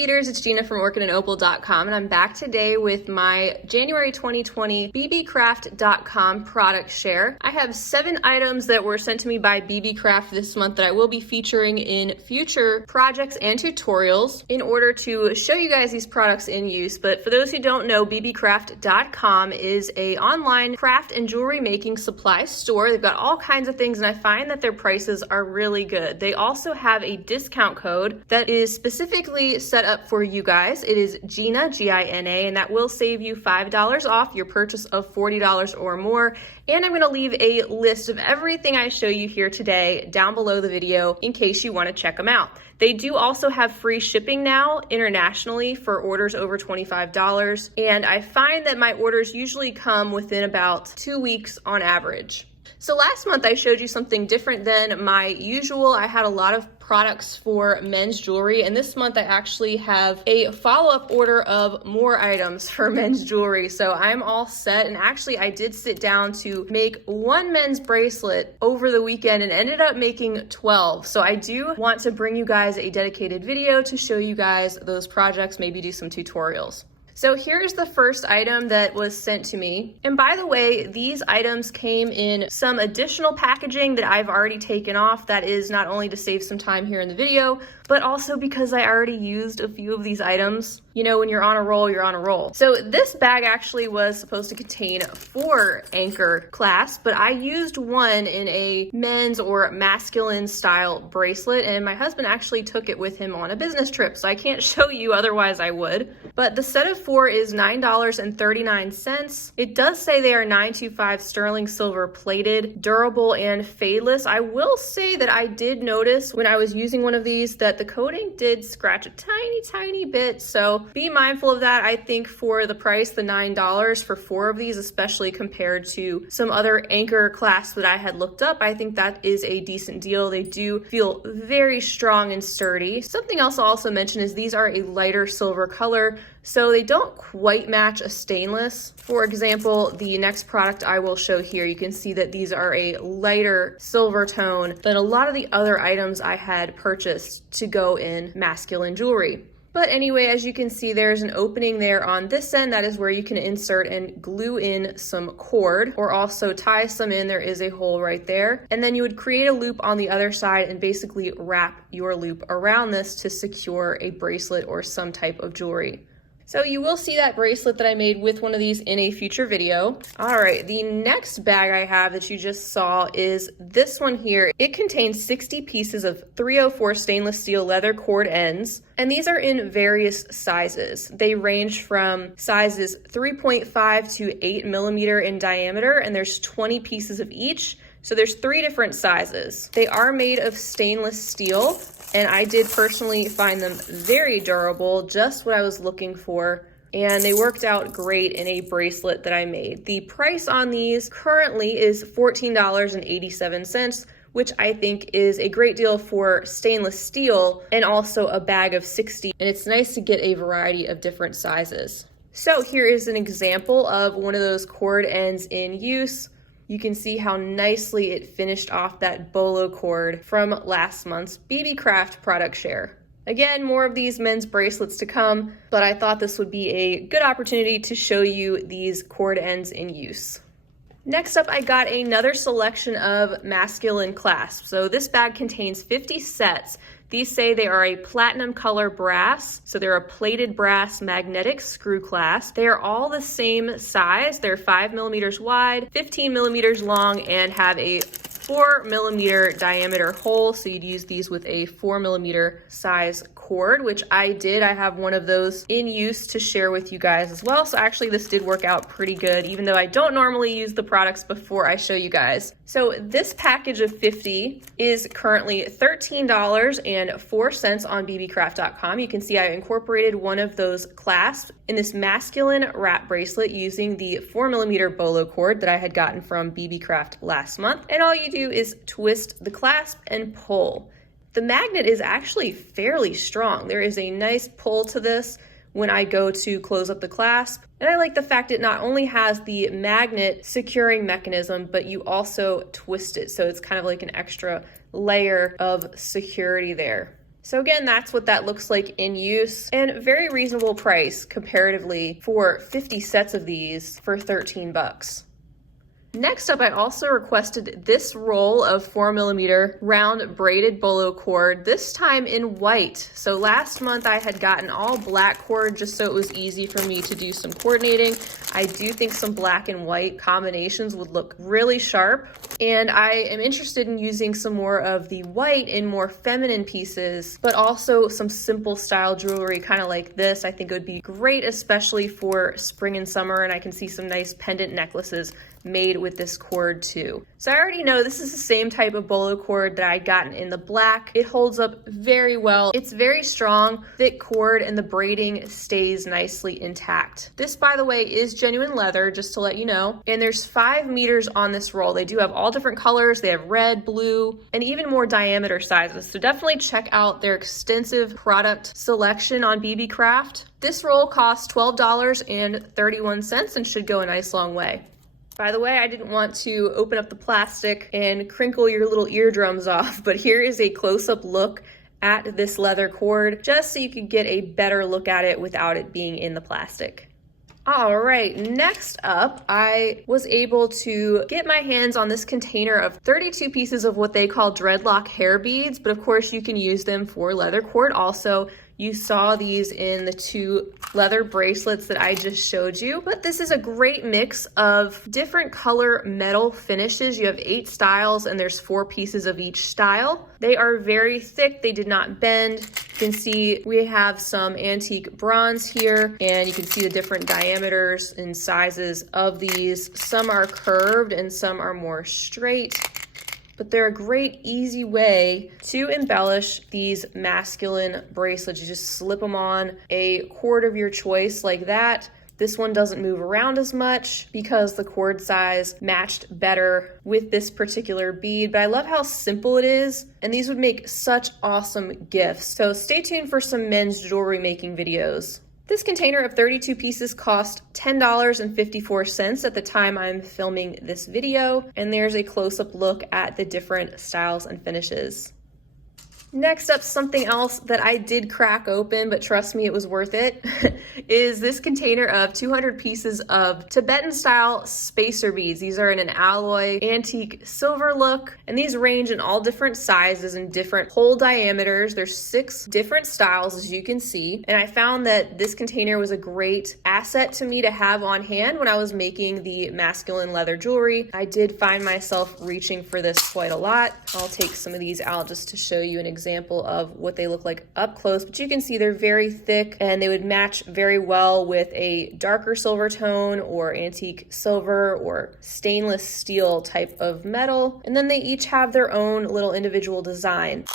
Beaters, it's Gina from orchidandopal.com, and I'm back today with my January 2020 Beebeecraft.com product share. I have 7 items that were sent to me by Beebeecraft this month that I will be featuring in future projects and tutorials in order to show you guys these products in use. But for those who don't know, Beebeecraft.com is a online craft and jewelry making supply store. They've got all kinds of things, and I find that their prices are really good. They also have a discount code that is specifically set up for you guys. It is Gina, G-I-N-A, and that will save you $5 off your purchase of $40 or more. And I'm going to leave a list of everything I show you here today down below the video in case you want to check them out. They do also have free shipping now internationally for orders over $25, and I find that my orders usually come within about 2 weeks on average. So last month I showed you something different than my usual. I had a lot of products for men's jewelry, and this month I actually have a follow-up order of more items for men's jewelry. So I'm all set, and actually I did sit down to make 1 men's bracelet over the weekend and ended up making 12. So I do want to bring you guys a dedicated video to show you guys those projects, maybe do some tutorials. So here's the first item that was sent to me. And by the way, these items came in some additional packaging that I've already taken off. That is not only to save some time here in the video, but also because I already used a few of these items. You know, when you're on a roll, you're on a roll. So this bag actually was supposed to contain 4 anchor clasps, but I used 1 in a men's or masculine style bracelet, and my husband actually took it with him on a business trip, so I can't show you, otherwise I would. But the set of 4 is $9.39. It does say they are 925 sterling silver plated, durable, and fadeless. I will say that I did notice when I was using one of these that the coating did scratch a tiny bit, so be mindful of that. I think for the price, the $9 for 4 of these, especially compared to some other anchor clasps that I had looked up, I think that is a decent deal. They do feel very strong and sturdy. Something else I'll also mention is these are a lighter silver color, so they don't quite match a stainless. For example, the next product I will show here, you can see that these are a lighter silver tone than a lot of the other items I had purchased to go in masculine jewelry. But anyway, as you can see, there's an opening there on this end. That is where you can insert and glue in some cord, or also tie some in. There is a hole right there. And then you would create a loop on the other side and basically wrap your loop around this to secure a bracelet or some type of jewelry. So you will see that bracelet that I made with one of these in a future video. All right, the next bag I have that you just saw is this one here. It contains 60 pieces of 304 stainless steel leather cord ends, and these are in various sizes. They range from sizes 3.5 to 8 millimeter in diameter, and there's 20 pieces of each. So there's 3 different sizes. They are made of stainless steel, and I did personally find them very durable, just what I was looking for, and they worked out great in a bracelet that I made. The price on these currently is $14.87, which I think is a great deal for stainless steel and also a bag of 60, and it's nice to get a variety of different sizes. So here is an example of one of those cord ends in use. You can see how nicely it finished off that Bolo cord from last month's Beebeecraft product share. Again, more of these men's bracelets to come, but I thought this would be a good opportunity to show you these cord ends in use. Next up, I got another selection of masculine clasps. So this bag contains 50 sets. These say they are a platinum color brass, so they're a plated brass magnetic screw clasp. They are all the same size. They're 5 millimeters wide, 15 millimeters long, and have a 4 millimeter diameter hole. So you'd use these with a 4 millimeter size cord, which I did. I have one of those in use to share with you guys as well. So actually this did work out pretty good, even though I don't normally use the products before I show you guys. So this package of 50 is currently $13.04 on Beebeecraft.com. You can see I incorporated one of those clasps in this masculine wrap bracelet using the 4 millimeter Bolo cord that I had gotten from Beebeecraft last month. And all you do is twist the clasp and pull. The magnet is actually fairly strong. There is a nice pull to this when I go to close up the clasp. And I like the fact it not only has the magnet securing mechanism, but you also twist it. So it's kind of like an extra layer of security there. So again, that's what that looks like in use, and very reasonable price comparatively for 50 sets of these for 13 bucks. Next up, I also requested this roll of 4mm round braided bolo cord, this time in white. So last month I had gotten all black cord just so it was easy for me to do some coordinating. I do think some black and white combinations would look really sharp, and I am interested in using some more of the white in more feminine pieces, but also some simple style jewelry kind of like this. I think it would be great, especially for spring and summer, and I can see some nice pendant necklaces made with this cord too. So I already know this is the same type of bolo cord that I'd gotten in the black. It holds up very well. It's very strong, thick cord, and the braiding stays nicely intact. This, by the way, is genuine leather, just to let you know. And there's 5 meters on this roll. They do have all different colors. They have red, blue, and even more diameter sizes. So definitely check out their extensive product selection on Beebeecraft. This roll costs $12.31 and should go a nice long way. By the way, I didn't want to open up the plastic and crinkle your little eardrums off, but here is a close-up look at this leather cord, just so you could get a better look at it without it being in the plastic. All right, next up, I was able to get my hands on this container of 32 pieces of what they call Dreadlock hair beads, but of course you can use them for leather cord also. You saw these in the 2 leather bracelets that I just showed you, but this is a great mix of different color metal finishes. You have 8 styles and there's 4 pieces of each style. They are very thick, they did not bend. You can see we have some antique bronze here, and you can see the different diameters and sizes of these. Some are curved and some are more straight. But they're a great, easy way to embellish these masculine bracelets. You just slip them on a cord of your choice like that. This one doesn't move around as much because the cord size matched better with this particular bead, but I love how simple it is, and these would make such awesome gifts. So stay tuned for some men's jewelry making videos. This container of 32 pieces cost $10.54 at the time I'm filming this video, and there's a close-up look at the different styles and finishes. Next up, something else that I did crack open, but trust me, it was worth it, is this container of 200 pieces of Tibetan Style spacer beads. These are in an alloy antique silver look, and these range in all different sizes and different hole diameters. There's 6 different styles, as you can see, and I found that this container was a great asset to me to have on hand when I was making the masculine leather jewelry. I did find myself reaching for this quite a lot. I'll take some of these out just to show you an example of what they look like up close, but you can see they're very thick and they would match very well with a darker silver tone or antique silver or stainless steel type of metal, and then they each have their own little individual design.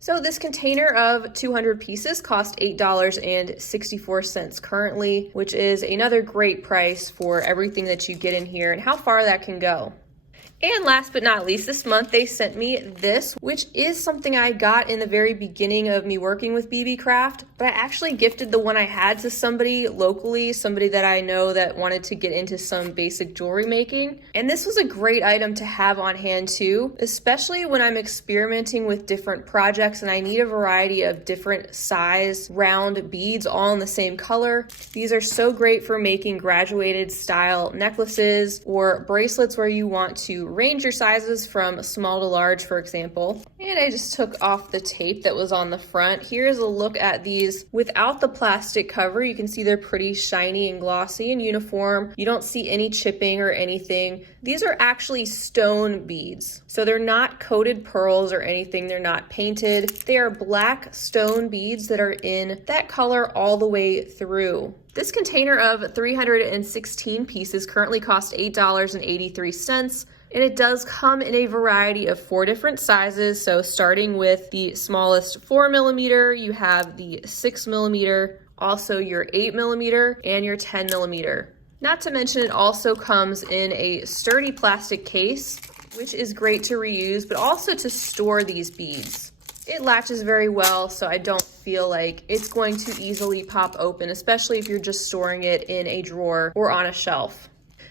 So this container of 200 pieces cost $8.64 currently, which is another great price for everything that you get in here and how far that can go. And last but not least, this month they sent me this, which is something I got in the very beginning of me working with Beebeecraft, but I actually gifted the one I had to somebody locally, somebody that I know that wanted to get into some basic jewelry making. And this was a great item to have on hand too, especially when I'm experimenting with different projects and I need a variety of different size round beads all in the same color. These are so great for making graduated style necklaces or bracelets where you want to range your sizes from small to large, for example. And I just took off the tape that was on the front. Here's a look at these without the plastic cover. You can see they're pretty shiny and glossy and uniform. You don't see any chipping or anything. These are actually stone beads. So they're not coated pearls or anything. They're not painted. They are black stone beads that are in that color all the way through. This container of 316 pieces currently costs $8.83. And it does come in a variety of 4 different sizes. So starting with the smallest 4mm, you have the 6mm, also your 8mm, and your 10mm. Not to mention it also comes in a sturdy plastic case, which is great to reuse, but also to store these beads. It latches very well, so I don't feel like it's going to easily pop open, especially if you're just storing it in a drawer or on a shelf.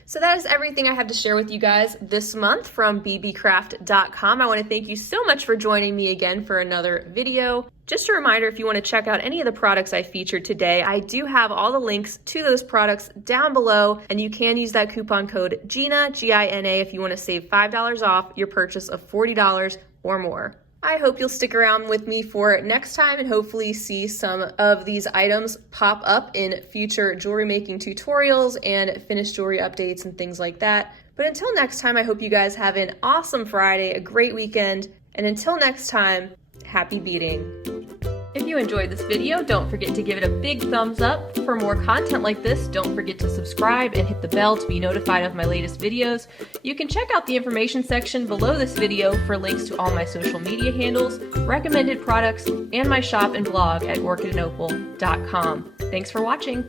So that is everything I have to share with you guys this month from Beebeecraft.com. I want to thank you so much for joining me again for another video. Just a reminder, if you want to check out any of the products I featured today, I do have all the links to those products down below, and you can use that coupon code GINA, G-I-N-A, if you want to save $5 off your purchase of $40 or more. I hope you'll stick around with me for next time and hopefully see some of these items pop up in future jewelry making tutorials and finished jewelry updates and things like that. But until next time, I hope you guys have an awesome Friday, a great weekend, and until next time, happy beading. If you enjoyed this video, don't forget to give it a big thumbs up. For more content like this, don't forget to subscribe and hit the bell to be notified of my latest videos. You can check out the information section below this video for links to all my social media handles, recommended products, and my shop and blog at orchidandopal.com. Thanks for watching.